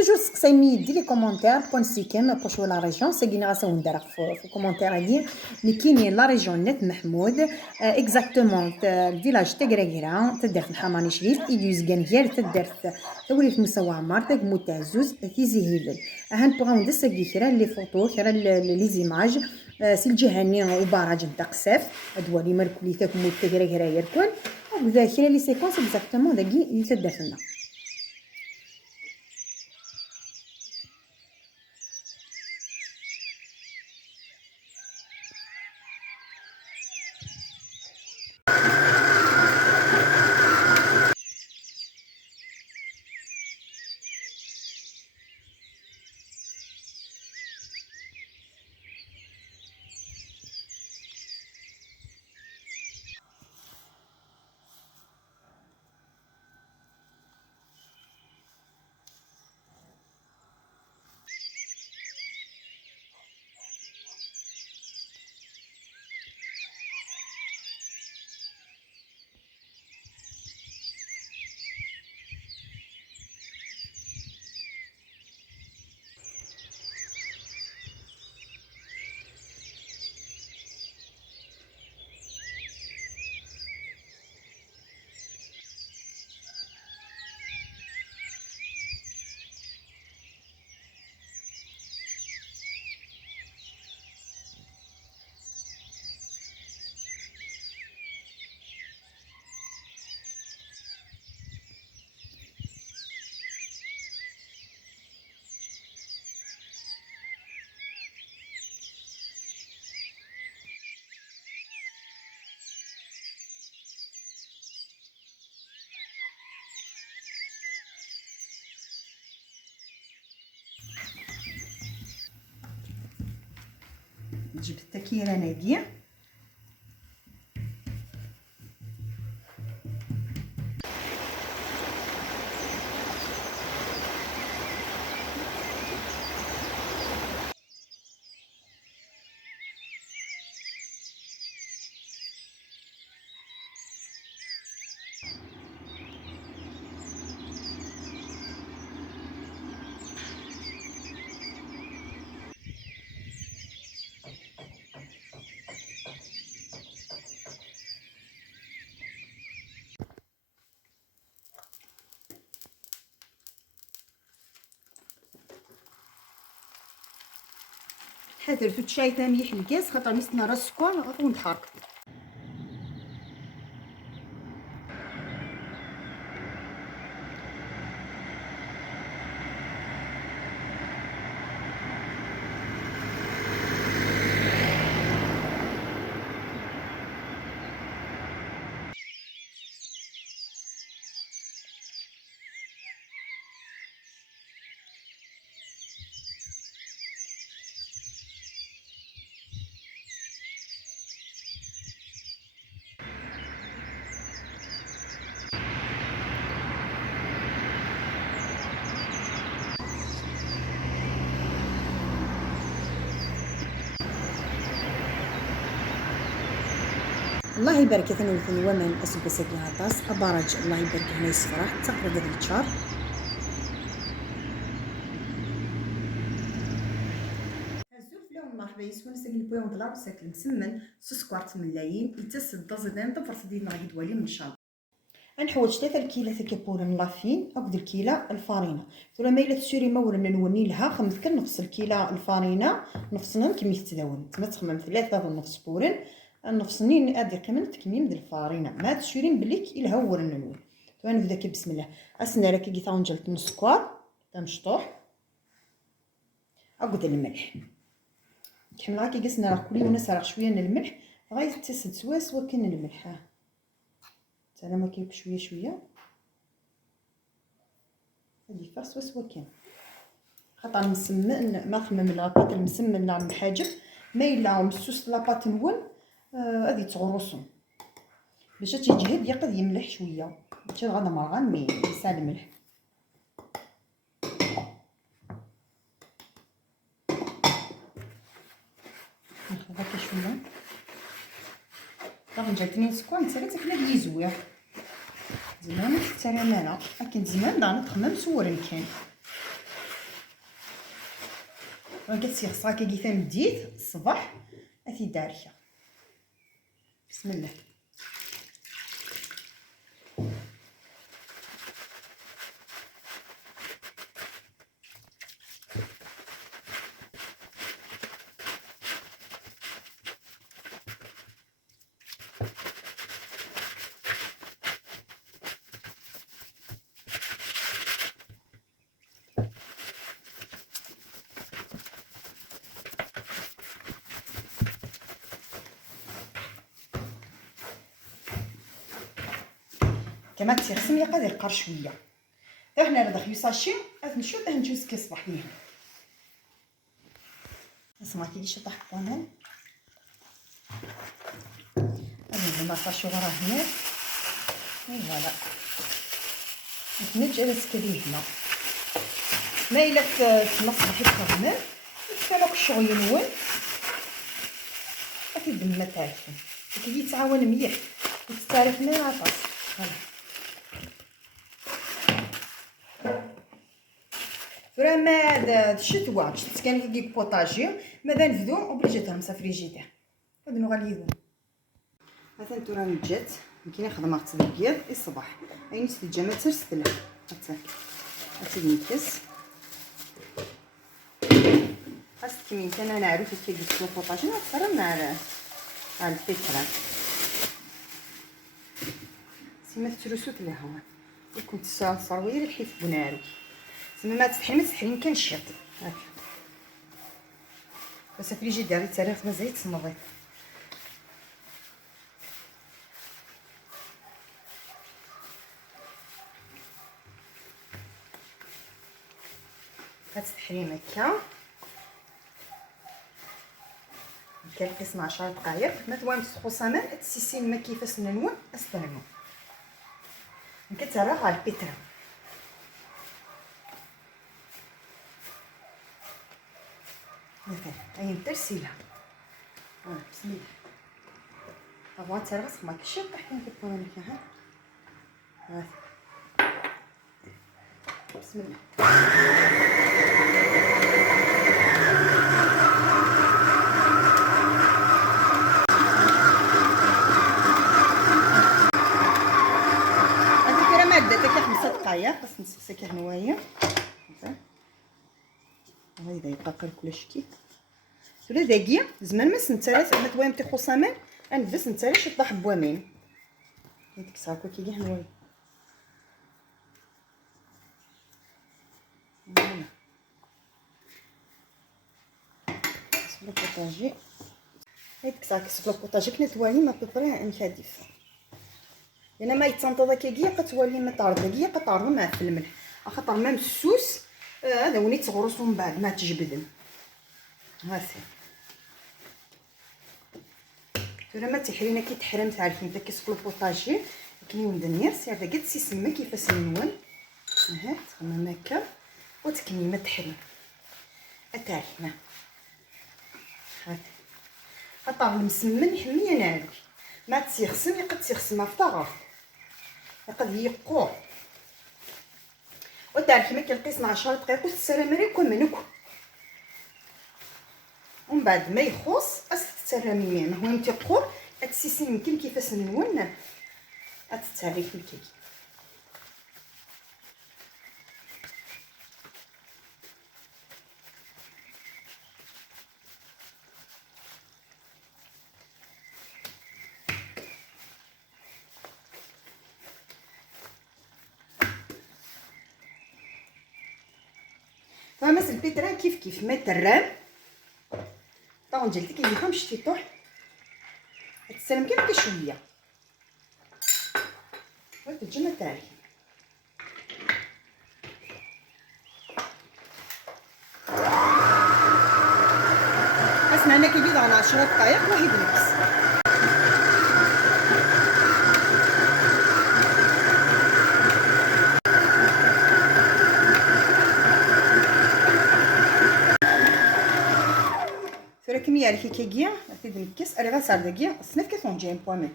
توجور سقسايني يدي لي كومونتير بون سيكم بوش لا ريجيون ساكينا غاسا ندير في كومونتير هادي مي كاينين لا ريجيون نت محمود اكزاكتومون الفيلاج تاع كراكرا تدار في الحماني شريف ايدوز كانكير تدار وليت موسى وعمار تاع موتعزوز تيزي هيفل هان بوغاو ندسكي كرا لي فوتو كرا لي زيماج سي الجهاني وبراج نتاع قساف ادوالي مركولي تاك موت تاع كراكرا يركون وذا كرا لي سيكونس اكزاكتومون داكي اللي تدار فينا. جبت التكيره ناديه حاضر توت شاي مليح الكاس خاطر ميسنا راس سكون ونتحرك. الله يبارك ثاني وثاني ومن اسبسك عطاس ابارج الله يبارك هنا يصفرح تقرب هذا الشهر الزول فيهم مرحبا يسون ساكن بويون دولار ساكن مسمن سكوارت ملايين يتسد دازدين طفرت دينا يدوالي ان شاء الله نحوج 3 كيلو ثكابورن لافين اكد الكيلة الفارينه ثم ما الا تشري مول نوني لها خمس كل نفس الكيلة الفارينه نفسنا كميه تداول تما تخمم 3 ونص بورن النفسنين ادي قيمه تكميم د الفارينه ما تشيرين بليك الى هو النون تنبدا كي بسم الله اسنا راكي كي تنجلت نص سكر تاع مشطوح اقعد الملح كحنا راكي قسنا راه كل وناس راه شويه من الملح غاية تسد سواس وكن الملح حتى ما كي بشويه شويه هادي فاس سواس وكن خاطر مسمن ما خمم لاباط المسمن نعم الحاجب ما الا مسوس لاباط نون هذه تغرسهم باش تيجهد يقد يملح شويه حتى غدا مرغان مي يسال الملح ناخذ هكا شويه راه جاتني سكون تسالي تاكل هاد زوير زمان ترى مالا لكن زمان دا نتخمم صور كان دونك كتسيغ كي ثان بديت الصباح اثي داركه. بسم الله. كما تيغسم يقدر يقر شويه. هنا راه داخل ساشي نشوف نجوز كي صباح ليه اسمع كي ديش طاح كمان انا ما صاشو راه هنا فوالا نتنج على سكري هنا ما الا تنصح الكرمل يتفرق الشغل ينون اكيد ما تعرفين كي يتعاون مليح وتتعرف ما عطاس فوالا. فريمون الشتوى شفت كان كيك بوطاجي ماذا نفدو اوبليجي ترمسا فريجيدير هادو نغاليو مثلا تورا نجات يمكن خدمه تبيض الصباح اي نسيت الجامع ترسل حتى نكس خاص كمين انا نعرف كي ديسو بوطاجي نتصرف مع الفكره سيما تروسوت لها وكنت صاروير الحيت بنارو سما ما تسحرين كان شيط هاك بس فريجيدير تاريخ مزيت تصنضي كتسحرين هكا كنقسم 10 دقائق ما توان تخصنا تسيسين ما كيفاش ننون استنمو كترى على البيترا مثلا اي نترسيلها بسم الله افوان ترغس ما كشف حنا كنقولوا لك ها بسم الله. هذيك راه ما بدات 5 دقائق خاص نسقسيك هنايا هاي دقيقه كلشي كي ولا دقيقه زمان ما سنترات ما تويم تي خصامان انفس نتري شي طاح بوامين هذيك صاكو كي هنايا فوالا صبر بوطاجي هذيك صاك صبر بوطاجي كنا توالي ما بطري نكاديف لان ما يتنطط كي قتوالي ما تعرض كي قطعرض مع في الملح خاطر ما مسوس هذا وني تغرسو من بعد ما تجبدن هاسي ترى ما تحرينا كي تحرم تعرفين انت كيسقلو بوطاجي كنيون دنيا سير دا قد سيسما كيفاش نون ها تخمم هكا وتكني ما تحرم اتعرفنا هاك خاطر المسمن يحمي نعرف ما تسيخسم يقد تسيخسم في طاغ يقد يقور وتعرفي ما كنقيسنا 10 دقائق والسلام عليكم منكم ومن بعد ما يخص تسرمي مين هو انت قور تسيسي يمكن كيفاش نون تتعرفي الكيك فمثل البيتران كيف ما ترام طون جلدك اللي فهم شتي طوح تسلم كيف شويه وتجمع تاعي اسمع انا كي بيض على 10 دقائق واحد نقص كميه راه كيكيا غادي نكس راه غاسار دقيقه صنف كيفون جاي بوامي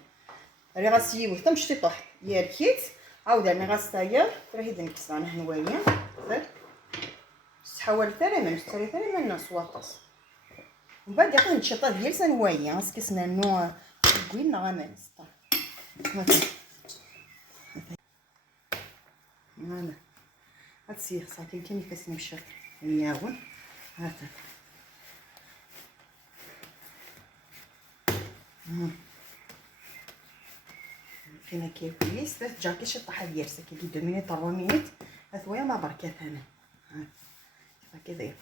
راه غاسيو حتى مش تطيح يا ركيت عاود انا غاسطاير راه نكس انا هنوايا تحول ثاني ما نشتري ثاني ما الناس واطس ومن بعد ياخذ الشطه ديال سنوايا اسكسنا نو قوينا غامان سطر هذا هاد السيخ صافي كاين يفسني بالشط ياون هاتا فينا كيف ثلاث جاكي شطحه ديالسا كي 2 مينيت 3 مينيت اثويا ما بركات انا ها كذا يفك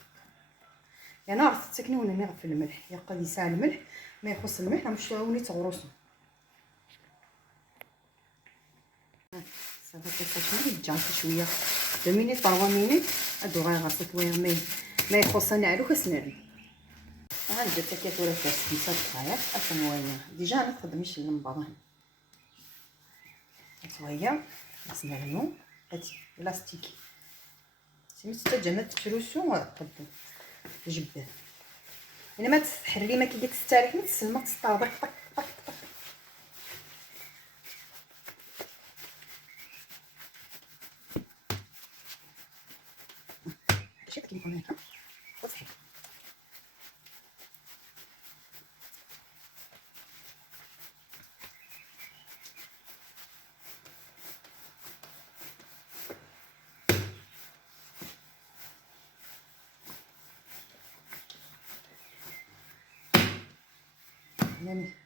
انا عرفت تسكني وانا نغف في الملح يبقى لي ساعه الملح ما يخص الملح نمشيو تغرسو صافي كتشوفي الجاكي شويه 2 مينيت 3 مينيت ادو غيغرس ثويا ما يخصني علو كسنرد ها درت كيف ولا 5 دقائق اصلا ديجا انا تخدميش اللمبه شويه نسنرنو هاتي بلاستيكي سميت حتى جمعت تروسو قدو جبه انا ما تحري ما كي تستريح ما تسلم تسطابق طق طق طق شي كيكون هكا وصحي يعني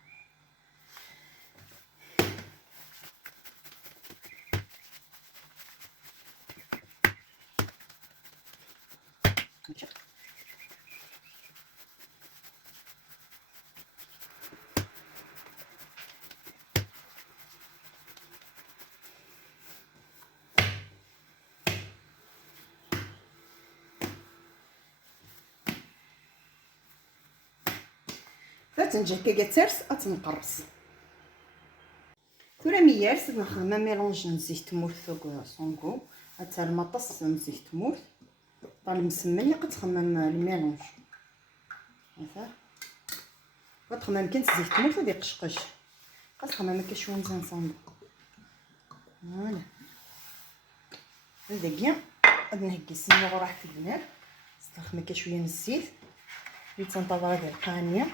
فتنجح كي ترس اتنقرص ثورا ميارس نخدم ميلونج نزيت تمورث صونغو حتى المطاس نزيت تمورث طال مسمن كتخمم الميلونج هذا وتخمم كنت زيت تمورث ديال قشقش كتخمم هكا شويه مزيان صامبو فوالا هذا كاع غادي نهكي السمنه وراح البنات نستخدم هكا شويه من الزيت اللي تنطبق هذه القانيه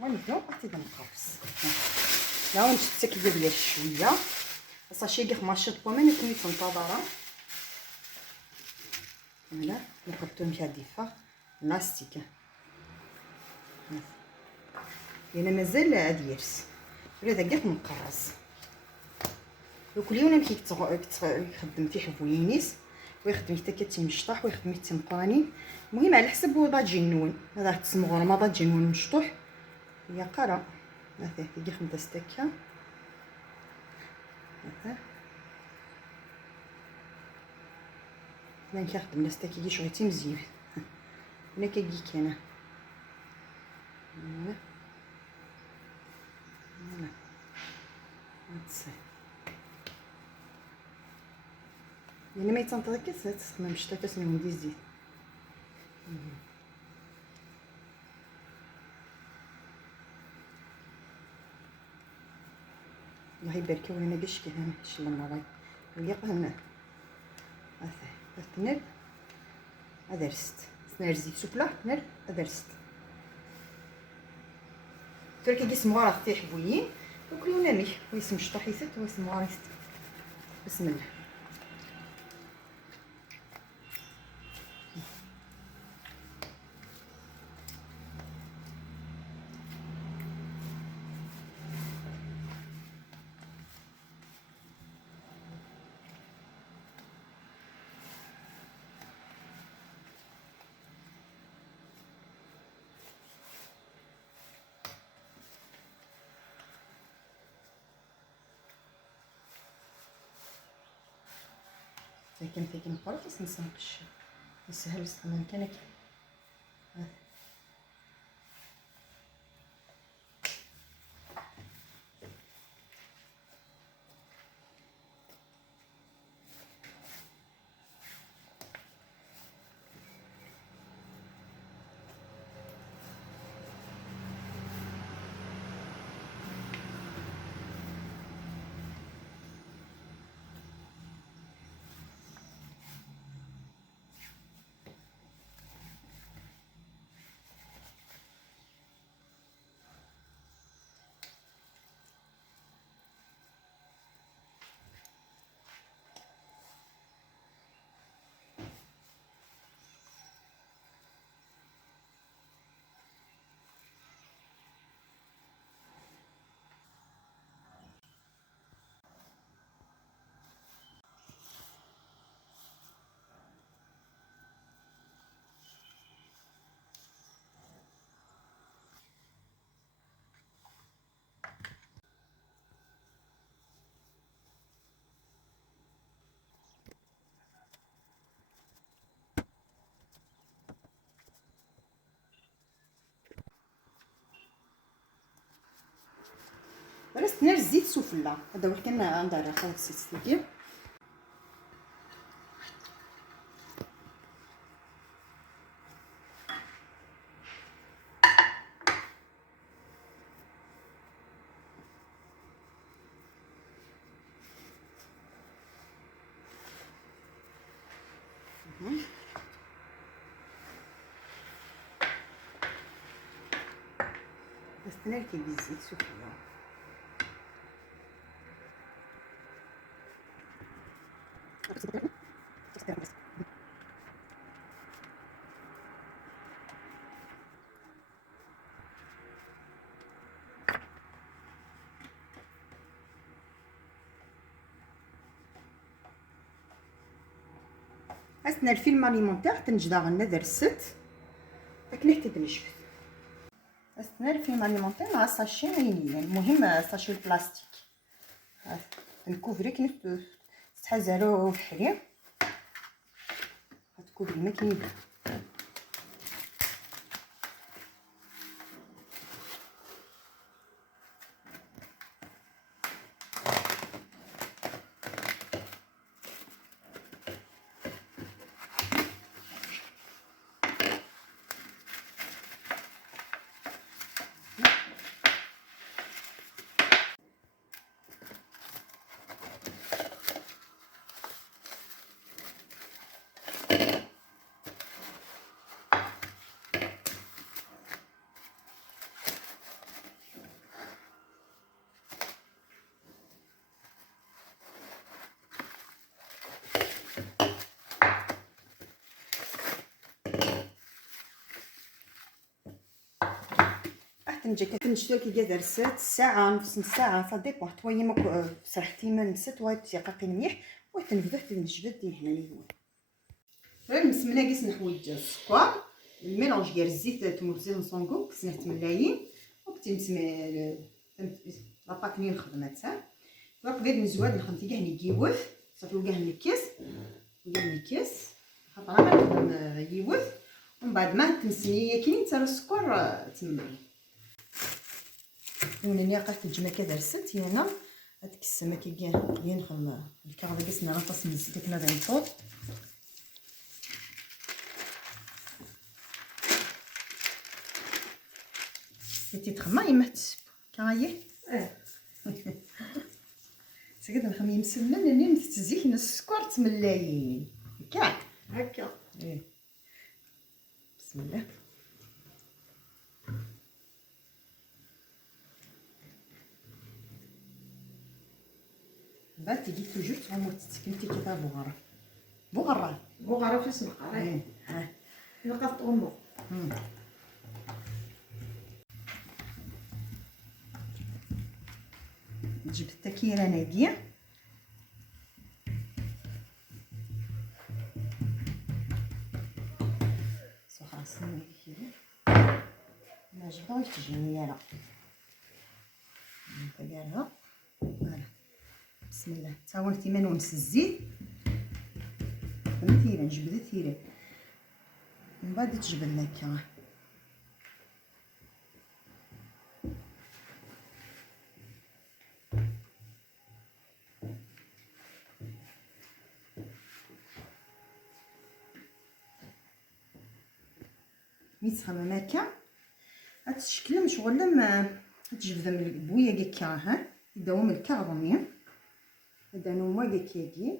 ونبداو حتى نقرص لا ونشد كيبدا بلا شويه صاشي كي 15 بومه نكون تنتظرها فوالا نحطو مكادفه لاستيك لان مازال عاد يرس ولا داك نقرص وكل يوم ملي كتخدم فيه حبوينيس ويخدم حتى كتمشطح ويخدم حتى مقاني المهم على حسب وضع تجي نون هذا تسمغور ما تجي نون مشطوح هي قرا هذا كي خمسة ستكه هذا انا كنخدم لاستيكي كي شويه مزيان انا كيجي كاينه فوالا هادشي يعني ما يتنطلقش تسخن مشطه تسمن ندير الزيت الله يبارك ولا ما قاش كي هنا شلا الله اللي قهنا هذا تنر هذا رست سنرزي سوبلا نر هذا رست تركي كيس مغارة تاع حبويين وكلو نامي ويسم شطحيست ويسم مغاريست بسم الله لكن فيك نقرص نسنقش يسهل استعمال كانك استنى الزيت سفلى هذا هو كان ندير خاص الزيت استنى كي الزيت سفلى أثناء الفيلم اليمونتيغ تنجد غنا درست لكن حتى تنشفت أثناء الفيلم اليمونتيغ مع ساشي عينيا المهم ساشي البلاستيك نكوفري كي تحزالو بحرير غتكوفري ما كاين تنجي كتنشتو كي درست ساعه نص ساعه صديق واحد تويا ما سرحتي ما نست واحد تيقاقي مليح وتنفذه تنجبد هنا ليا غير بسم الله كيس نحويج السكر الميلونج ديال الزيت تمرزيه نصونكو كسنه تملايين وكتمسمي لاباكني خدمتها دونك غير نزواد نخدم كاع نيكيوث صافي وكاع الكيس خاطر انا نخدم يوث ومن بعد ما تنسني كاين حتى السكر تملي منين قالت الجمعه كدرست هنا هذيك السمكه كاع ينخم الكرده كيسنا غنطاس من الزيت كنا غنطوط سيتي تخمى يما كايه سكت نخمي مسمن اني متزيك السكر تملايين كاع هكا بسم الله بعد تجي توجور تعمر تسكنتي كذا بوغرة في اسم القرايه نلقى طومو نجيب التكيره ناقيه خلاص ناقيه ما عجبهاش تجيني انا نديرها فوالا بسم الله تاولتي ما نونس الزيت ثيره نجبد ثيره من بعد تجبد لك ميتخمم ماكا هتشكل مشغل لما تجبد من البويه كيكا ها يداوم الكاربونيا دانو ما كيكي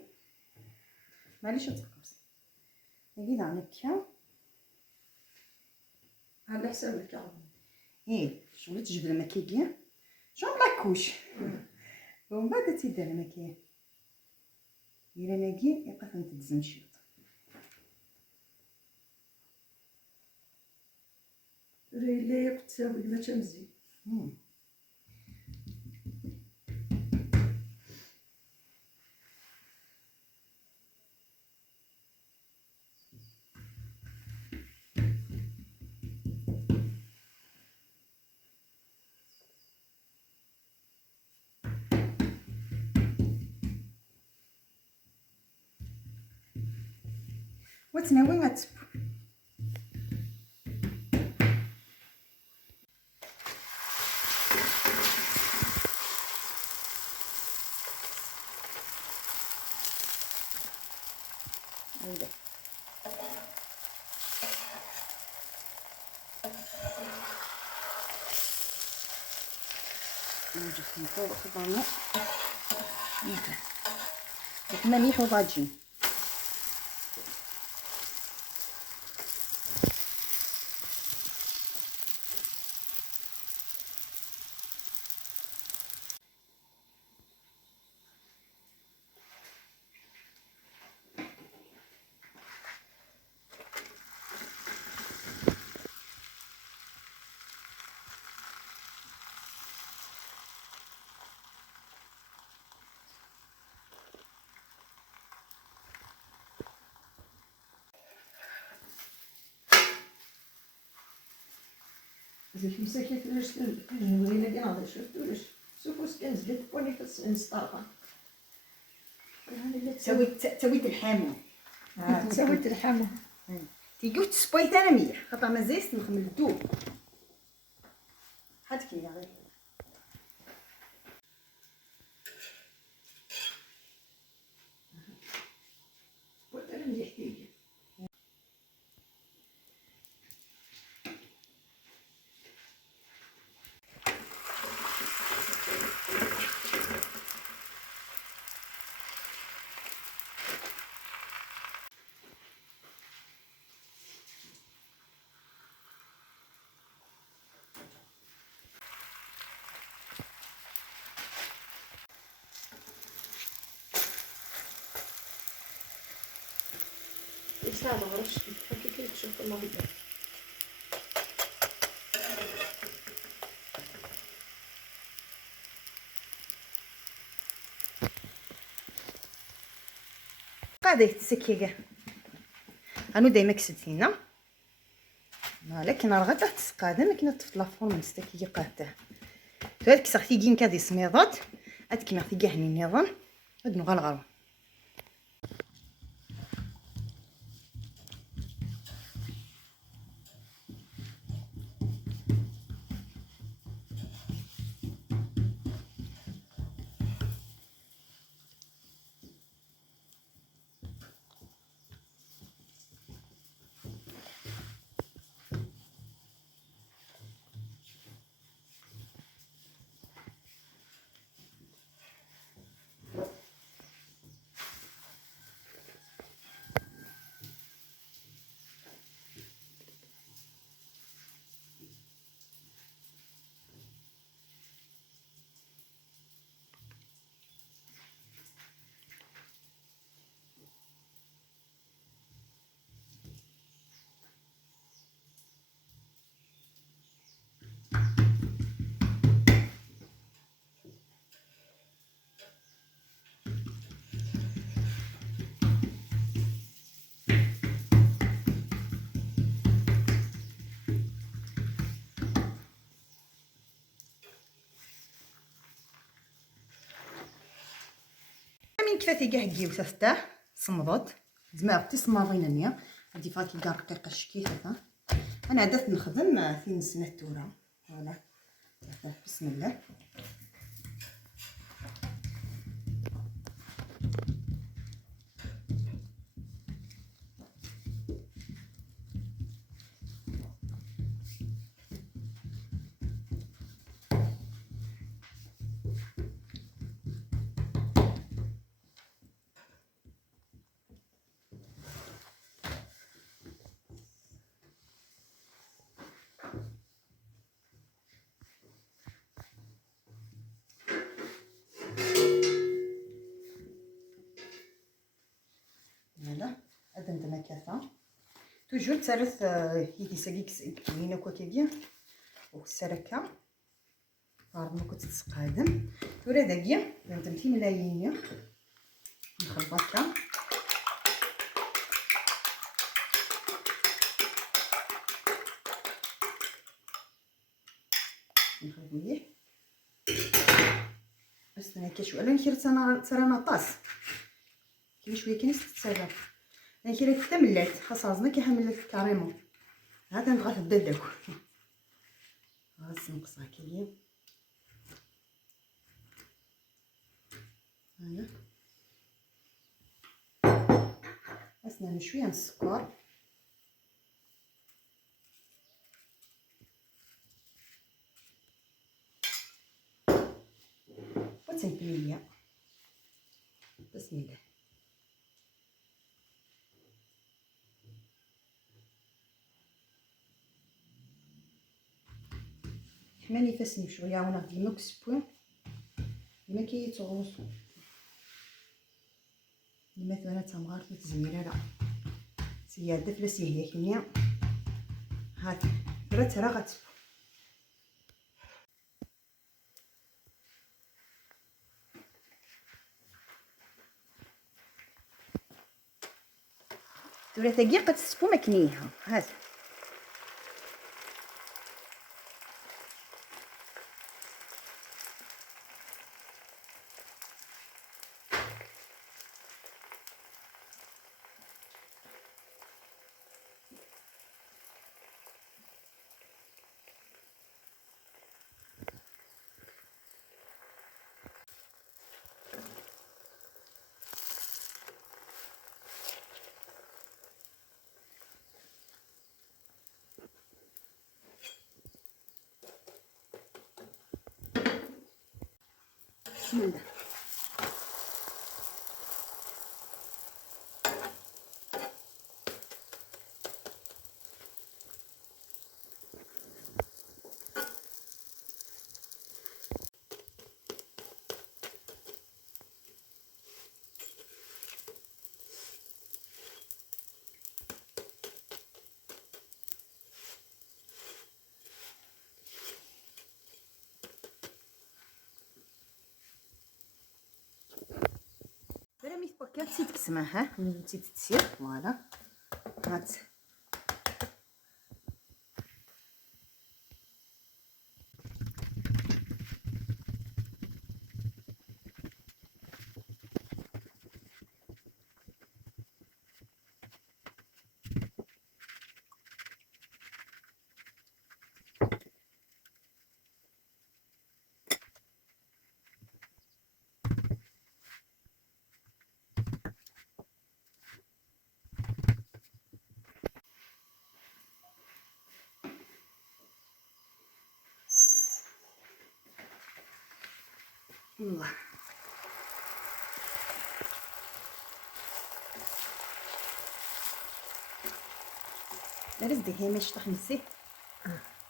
معليش تقص نجي على هكا على حساب الكاربون شغل تجبد المكيكي شغل لاكوش ومن بعد تيدير المكيكي الا ناقي يبقى تنتزم شيط ريلي يقتساوي ما تمزي وتناوي غتسب هذا نجي نطوب خضرنا كما مليح وطاجين. زيك مساكين فلاش الجنوينه كاع هذا شفتولش سوفوس كنزلت بوني في نسطرفه تسويت الحامو. تسويت الحمى تيجيو تسبويت انا مليح خاطر مازال نخمم الدوب هاد كي غير سبويت انا مليح تيجي. لسه ما عرفتش كيف تشوف الله يبارك. قاعده يتسكي كاع انو دايما كسدتينا لكن راه غدا تسقاده ما كنا طفت لافورم نستكي قاده هذيك صاحتي كين كادي سميضات هاد كيما في كاع النظام هاد نغلغلو من كفاتي كاع كيوسه فتاه صمضت زعما تسماضين نيا هادي فاتي كاع رقيقه شكيته انا عدت نخدم في نسنه التوره فوالا بسم الله فوالا هذا ندنا كاسه توجور تسرث يدي ساكيك كاينه كوا كيبيان وسركه عارف ما كنت تسقادم تورا داكيا ندمتي ملايين نخلطها نخلط مليح بس انا كشويه انا كيرت انا ترانا طاس كاين شويه كنيس تتسالى انا كيرت حتى ملات خاص راسنا كيحملات كاريمون هذا نبغى تبدا داك خاص نقصها كيليا هايا خاصنا شويه من السكر وتنبيليه. بسم الله. حماني فاسني شويه وانا ديما كسبون ديما كيتغوصو ديما ثلاثه تمغار تزميره لا سياده فلا سيهيه كنيا هاك راه غتسبو. ثلاثه قد تسبو مكنيها هاك. بسم الله. بلا مي تبكات تزيد تسمعها من تزيد تسير فوالا هات. الله دارس دي هي مش تخنسي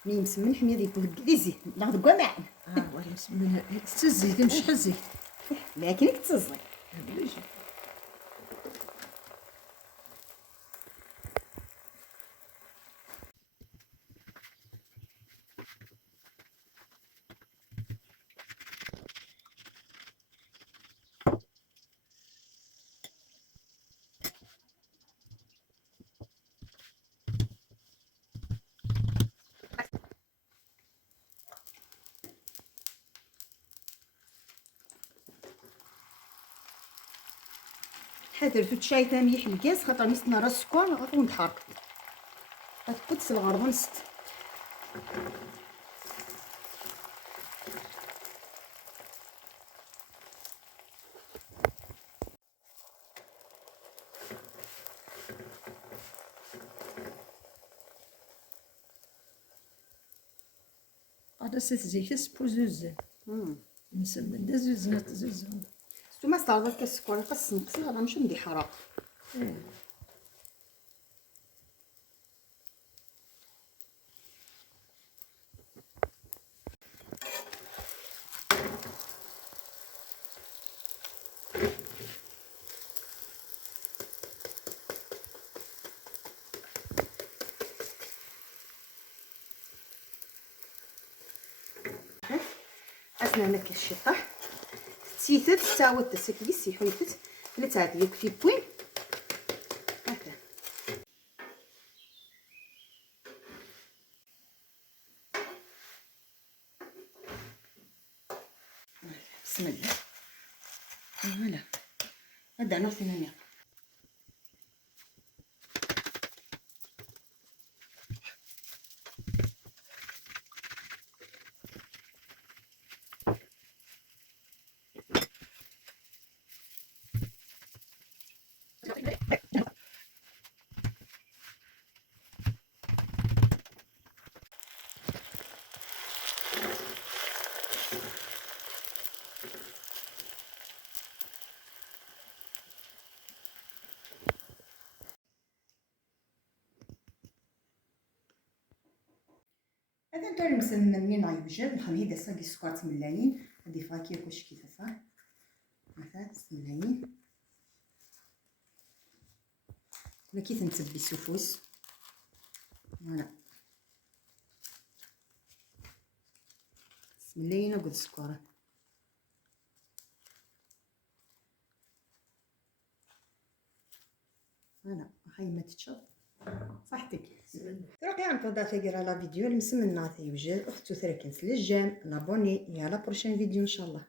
مي مسمن حميه ديال الكليزي لا دكا معنا ولا مسمن الزيت مش حزيت لكن كتصزي بلاش. حاضر درت شاي تاميح الكاس خاطر نسنا راه السكر غتكون تحرك غتقدس الغرض نست. هذا زيت سبوزوز مسمن دا زوزنا تزوزنا ثم استعرض كاس السكر قص نقصي غادي نمشي ندي حراق. أسنا هناك الشطح تسيتت تاوت تسكلي سيحويتت فلت عاد ليك في بوين هكا. بسم الله. فوالا هدا انا ثانيه انت المسمن من يوجد نخليه دي ساقي السكر تملاين هادي فاكي كلشي كيفاه مثلا تملاين ولا كي تنتبي السفوس فوالا ملايين وقد السكر فوالا واخا ما تتشط صحتك تروقي عم تضع تاقير على فيديو المسمن نعطي يوجد اختو تركنس للجيم لابوني يا لا بروشين فيديو ان شاء الله.